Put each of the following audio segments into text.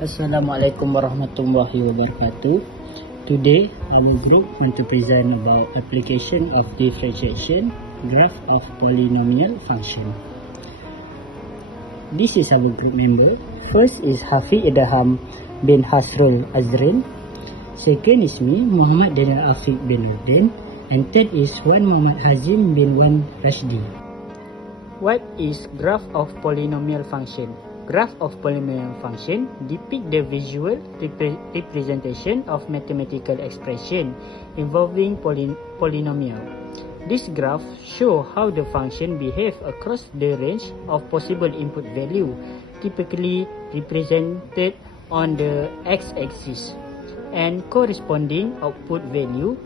Assalamualaikum warahmatullahi wabarakatuh. Today, our group want to present about application of differentiation graph of polynomial function. This is our group member. First is Hafiz Idham bin Hasrul Azrin. Second is me, Muhammad Daniel Afiq bin Nurdin. And third is Wan Muhammad Hazim bin Wan Rashdi. What is graph of polynomial function? Graph of polynomial function depict the visual representation of mathematical expression involving polynomial. This graph show how the function behave across the range of possible input value, typically represented on the x-axis, and corresponding output value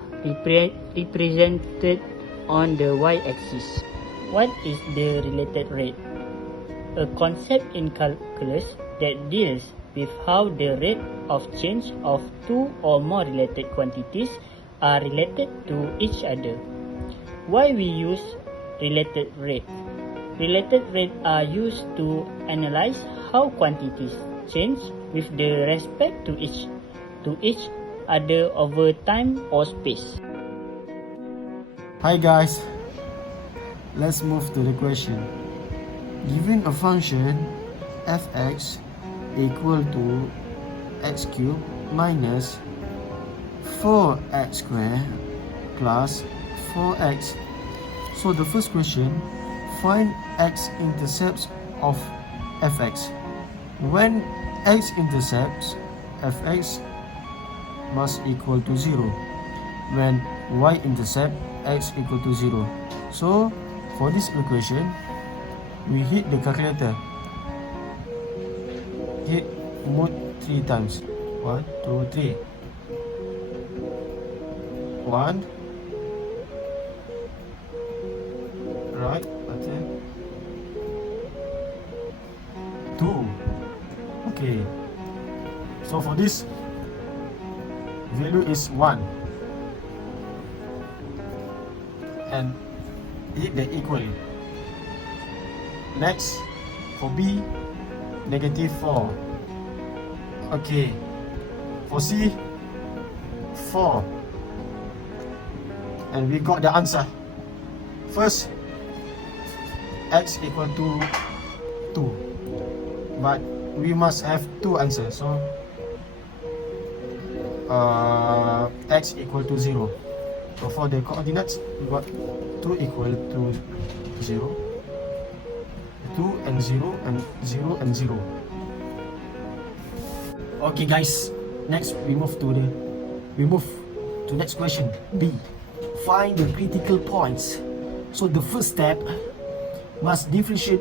represented on the y-axis. What is the related rate? A concept in calculus that deals with how the rate of change of two or more related quantities are related to each other. Why we use related rate? Related rate are used to analyze how quantities change with the respect to each other over time or space. Hi guys, let's move to the question. Given a function fx equal to x cubed minus 4x squared plus 4x. So the first question, find x-intercepts of fx. When x-intercepts fx must equal to 0. When y-intercept x equal to 0. So for this equation, we hit the calculator. Hit mode 3 times. 1, 2, 3. 1. Right. Okay. 2. Okay. So for this, value is 1. And hit the equal. Next, for B, negative 4. Okay. For C, 4. And we got the answer. First, x equal to 2. But we must have two answers. So, x equal to 0. So for the coordinates, we got 2 equal to 0. 2 and 0 and 0 and 0. Okay guys, next we move to next question, B. Find the critical points. So the first step must differentiate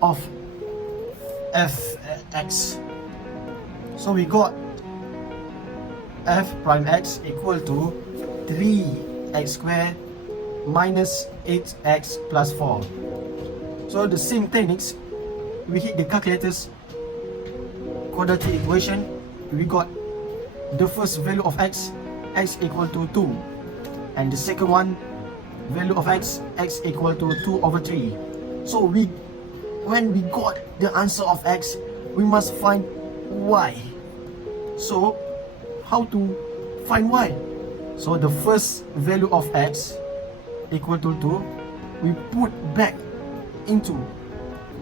of fx. So we got f prime x equal to 3x squared minus 8x plus 4. So the same techniques, we hit the calculators, quadratic equation. We got the first value of x equal to 2, and the second one, value of x equal to 2 over 3. So when we got the answer of x, we must find y. So how to find y? So the first value of x equal to 2, we put back into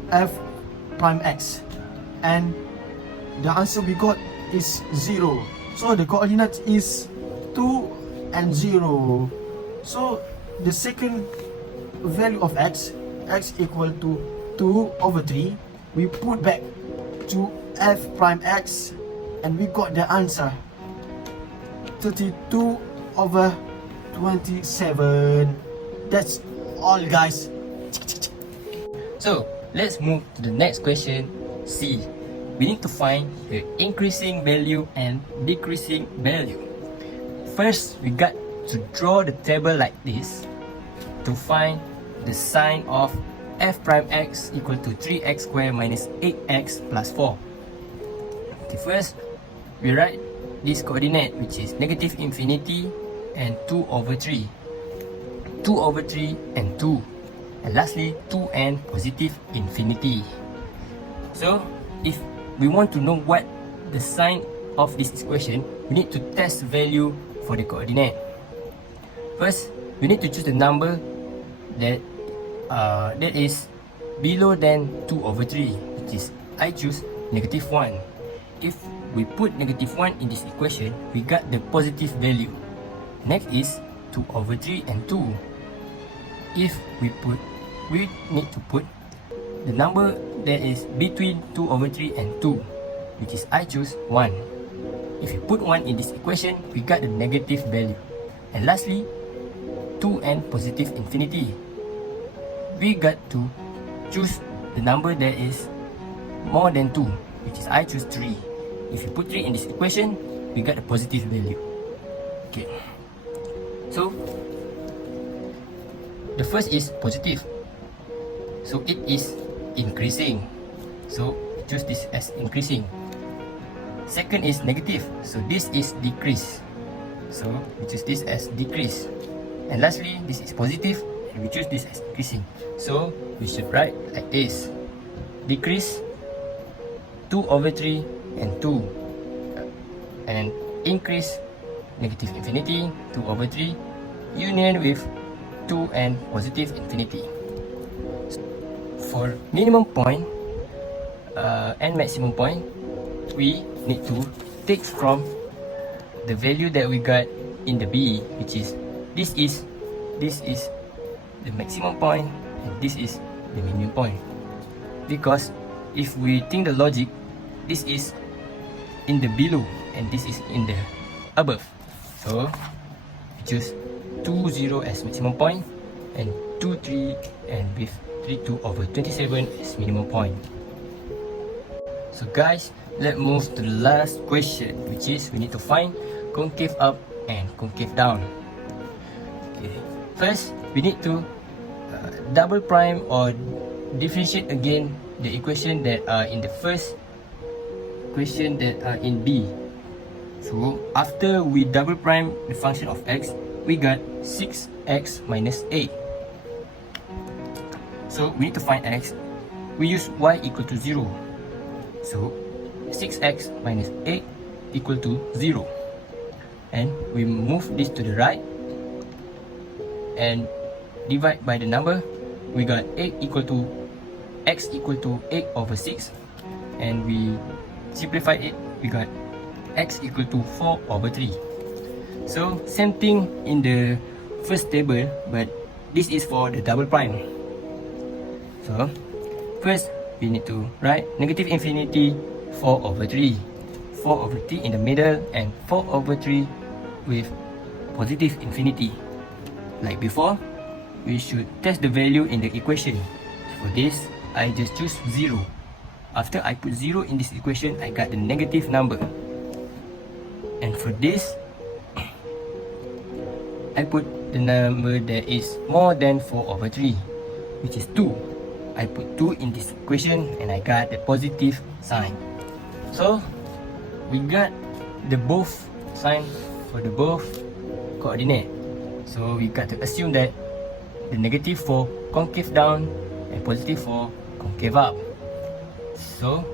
f prime x, and the answer we got is 0. So the coordinate is 2 and 0. So the second value of x equal to 2 over 3, we put back to f prime x, and we got the answer 32 over 27. That's all guys. So let's move to the next question, C. We need to find the increasing value and decreasing value. First, we got to draw the table like this to find the sign of f prime x equal to 3x squared minus 8x plus 4. Okay, first, we write this coordinate, which is negative infinity and 2 over 3. 2 over 3 and 2. And lastly, 2 and positive infinity. So, if we want to know what the sign of this equation, we need to test value for the coordinate. First, we need to choose the number that is below than 2/3, which is I choose -1. If we put -1 in this equation, we got the positive value. Next is 2/3 and 2. If we need to put the number that is between 2/3 and 2, which is I choose 1. If you put 1 in this equation, we got the negative value. And lastly, 2 and positive infinity. We got to choose the number that is more than 2, which is I choose 3. If you put 3 in this equation, we got the positive value. Okay. So, the first is positive. So, it is increasing. So, choose this as increasing. Second is negative. So, this is decrease. So, we choose this as decrease. And lastly, this is positive, and we choose this as increasing. So, we should write like this. Decrease 2/3 and 2. And increase negative infinity 2/3 union with 2 and positive infinity. For minimum point and maximum point, we need to take from the value that we got in the B, which is this is the maximum point and this is the minimum point. Because if we think the logic, this is in the below and this is in the above. So we choose 2,0 as maximum point and 2,3 and with 3/2/27 as minimum point. So guys, let's move to the last question, which is we need to find concave up and concave down. Okay. First, we need to double prime or differentiate again the equation that are in the first question that are in B. So after we double prime the function of x, we got 6x minus 8. So we need to find x. We use y equal to 0. So 6x minus 8 equal to 0. And we move this to the right and divide by the number. We got 8 equal to x equal to 8/6. And we simplify it. We got x equal to 4/3. So same thing in the first table, but this is for the double prime. So first we need to write negative infinity 4/3. 4/3 in the middle and 4/3 with positive infinity. Like before, we should test the value in the equation. For this, I just choose 0. After I put 0 in this equation, I got the negative number. And for this, I put the number that is more than 4/3, which is 2. I put 2 in this equation and I got the positive sign. So, we got the both sign for the both coordinate. So, we got to assume that the negative for concave down and positive for concave up. So,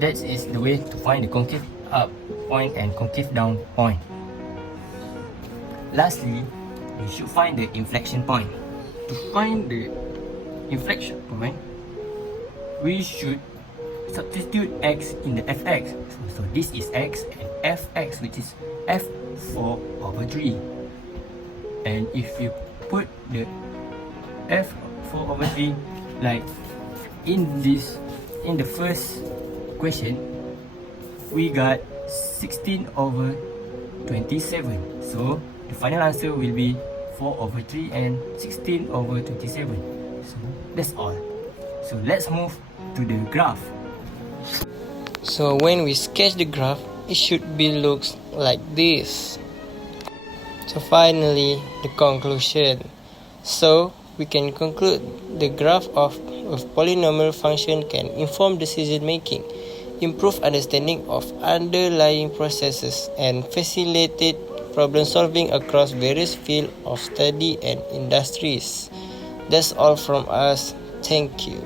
that is the way to find the concave up point and concave down point. Lastly, we should find the inflection point. To find the inflection point, we should substitute x in the fx. So this is x and fx, which is f4/3. And if you put the f4/3 like in the first question, we got 16/27. So the final answer will be 4/3 and 16/27. So that's all. So let's move to the graph. So when we sketch the graph, it should be looks like this. So finally, the conclusion. So we can conclude the graph of polynomial function can inform decision making, improve understanding of underlying processes, and facilitate problem solving across various fields of study and industries. That's all from us. Thank you.